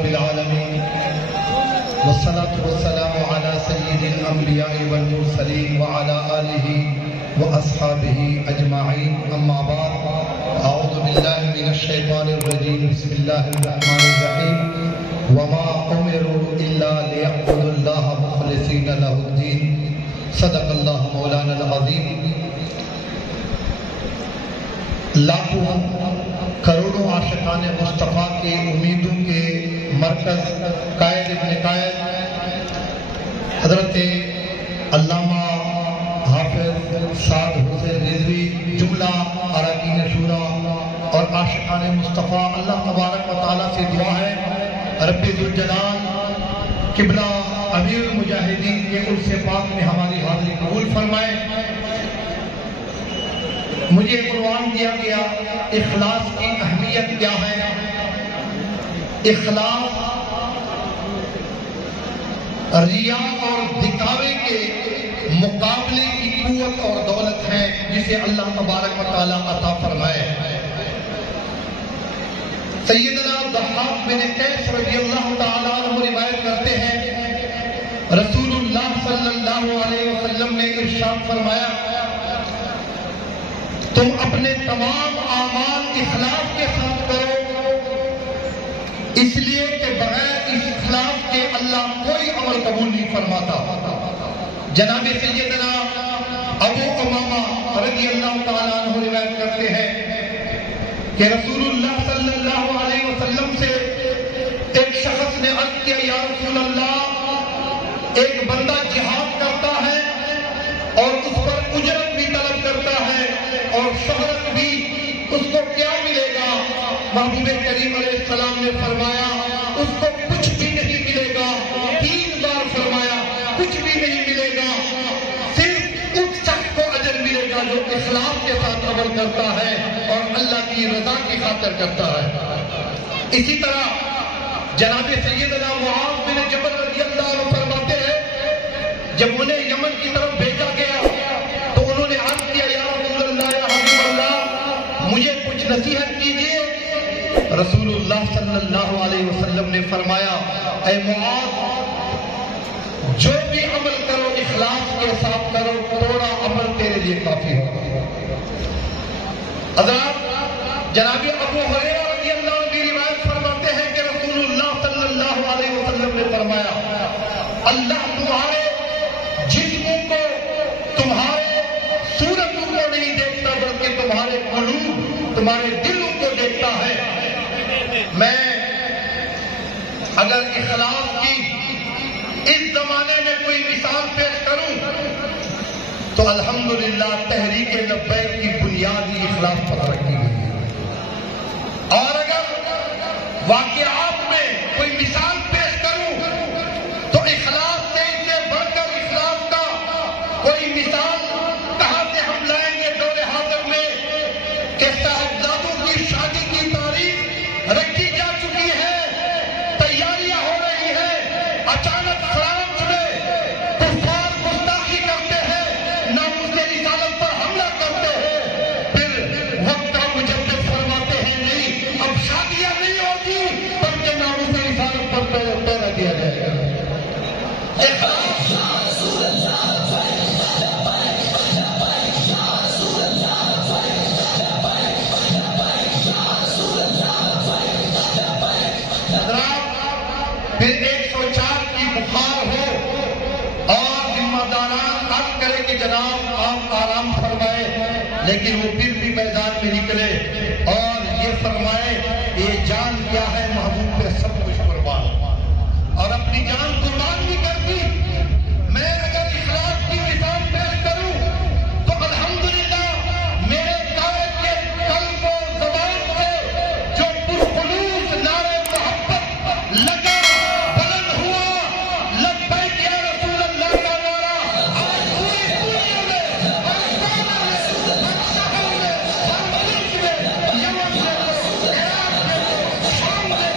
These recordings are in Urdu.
رب العالمين والصلاة والسلام على سيد الأنبياء والمرسلين وعلى آله وأصحابه أجمعين أما بعد أعوذ بالله من الشيطان الرجيم بسم الله الرحمن الرحيم وما أمروا إلا ليعبدوا الله مخلصين له الدين صدق الله مولانا العظيم. لاکھوں کروڑوں عاشقان مصطفیٰ کے امیدوں کے مرکز قائد ابن قائد حضرت علامہ حافظ سعد حسین رضوی جملہ اراکین شورا اور عاشقان مصطفیٰ اللہ تبارک و تعالیٰ سے دعا ہے رب ذوالجلال قبلہ امیر المجاہدین کے عرس پاک میں ہماری حاضری قبول فرمائے. مجھے عنوان دیا گیا اخلاص کی اہمیت کیا ہے. اخلاص ریا اور دکھاوے کے مقابلے کی قوت اور دولت ہے جسے اللہ تبارک و تعالیٰ عطا فرمائے. سیدنا ضحاک بن قیس رضی اللہ تعالیٰ عنہ روایت کرتے ہیں رسول اللہ صلی اللہ علیہ وسلم نے ارشاد فرمایا تم اپنے تمام اعمال اخلاص کے ساتھ کرو اس لیے کہ بغیر اس اخلاص کے اللہ کوئی عمل قبول نہیں فرماتا. جناب سیدنا ابو امامہ رضی اللہ تعالیٰ عنہ روایت کرتے ہیں کہ رسول اللہ صلی اللہ علیہ وسلم سے ایک شخص نے عرض کیا یا رسول اللہ ایک بندہ جہاد کرتا ہے اور اس پر اجرت بھی طلب کرتا ہے اور شہرت بھی اس کو کیا ملے گا؟ محبوب کریم علیہ السلام نے فرمایا اس کو کچھ بھی نہیں ملے گا. 3 بار فرمایا کچھ بھی نہیں ملے گا, صرف اس شخص کو اجر ملے گا جو اخلاص کے ساتھ عمل کرتا ہے اور اللہ کی رضا کی خاطر کرتا ہے. اسی طرح جناب سیدنا معاذ بن جبل رضی اللہ عنہ فرماتے ہیں جب انہیں یمن کی طرف بھیجا گیا تو انہوں نے عرض کیا یا رسول اللہ یا حبیب اللہ مجھے کچھ نصیحت کیجیے. رسول اللہ صلی اللہ علیہ وسلم نے فرمایا اے معاذ جو بھی عمل کرو اخلاص کے ساتھ کرو, تھوڑا عمل تیرے لیے کافی ہوگا. حضرات جناب ابو ہریرہ رضی اللہ عنہ کی روایت فرماتے ہیں کہ رسول اللہ صلی اللہ علیہ وسلم نے فرمایا اللہ تمہارے جسموں کو تمہارے صورتوں کو نہیں دیکھتا بلکہ تمہارے قلوب تمہارے دلوں کو دیکھتا ہے. میں اگر اخلاص کی اس زمانے میں کوئی مثال پیش کروں تو الحمدللہ تحریک لبیک کی بنیاد ہی اخلاص پر رکھی گئی ہے. اور اگر واقعات میں کوئی مثال پیش کروں تو اخلاص سے اسے بڑھ کر اخلاص کا کوئی مثال کہاں سے ہم لائیں گے دور حاضر میں کہ صاحبزادوں کی شادی کی تاریخ رکھی جا چکی ہے, تیاریاں ہو رہی ہیں, اچانک فرانس میں کفار گستاخی کرتے ہیں, ناموس رسالت پر حملہ کرتے ہیں, پھر وقت کا مجدد فرماتے ہیں نہیں اب شادیاں نہیں ہوتی بلکہ ناموس رسالت پر پیرا دیا جائے گا. پھر 104 کی بخار ہو اور ذمہ داران عرض کرے کہ جناب آپ آرام فرمائے, لیکن وہ پھر بھی میدان میں نکلے اور یہ فرمائے یہ جان کیا ہے محبوب پہ سب کچھ قربان اور اپنی جان قربان بھی کرتی. میں اگر اخلاص کی مثال پیش کروں تو الحمدللہ میرے قائد کے قلب و زبان سے جو پرخلوص نعرے محبت لگا بلند ہوا لبیک یا رسول اللہ کا نعرہ آج پوری دنیا میں پاکستان میں شہر میں یمن میں عراق میں شام میں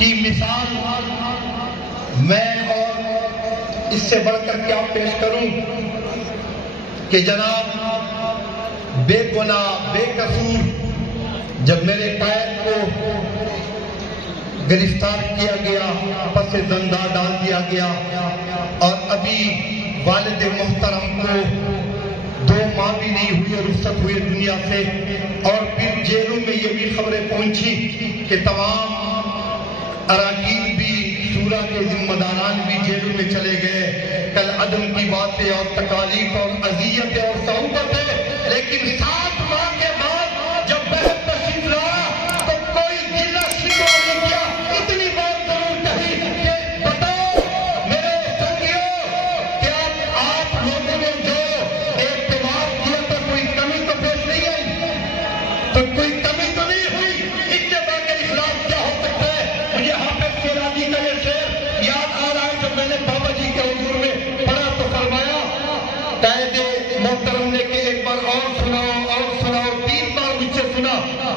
کی مثال میں اور اس سے بڑھ کر کیا پیش کروں کہ جناب بے گناہ بے قصور جب میرے قائد کو گرفتار کیا گیا، پس زندہ ڈال دیا گیا، اور ابھی والد محترم کو 2 ماہ بھی نہیں ہوئی اور رخصت ہوئے دنیا سے، اور پھر جیلوں میں یہ بھی خبریں پہنچی کہ تمام اراکین بھی شورا کے ذمہ داران بھی جیلوں میں چلے گئے۔ کل عدم کی باتیں اور تکالیف اور اذیتیں اور صعوبتیں، لیکن 7 ماہ کے بعد جب بہت تشریف لایا تو کوئی گلہ شکوہ نہیں کیا، اتنی بات ضرور کہی کہ بتاؤ میرے سنگیوں، کیا آپ لوگوں نے جو اعتماد کیا تھا کوئی کمی تو پیش نہیں آئی؟ تو کوئی کمی تو نہیں ہوئی؟ اس سے بڑھ کر اخلاص کیا ہو سکتا ہے؟ مجھے حافظ شیرازی کا یہ شعر یاد آ رہا ہے جب میں نے بابا جی کے حضور میں پڑھا تو فرمایا، قائد محترم نے کہ ایک بار اور سناؤ اور سناؤ، 3 بار مجھ سے سنا۔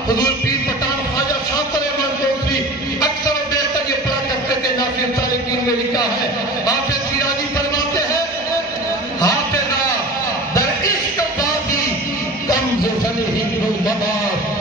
حضور پیر پٹھان خواجہ شاہ سلیمان دوسری اکثر و بیشتر یہ پڑھا کرتے تھے، ناصر سالکین میں لکھا ہے۔ حافظ شیرازی فرماتے ہیں، حافظہ در عشق بازی کم زفن ہندو مباس،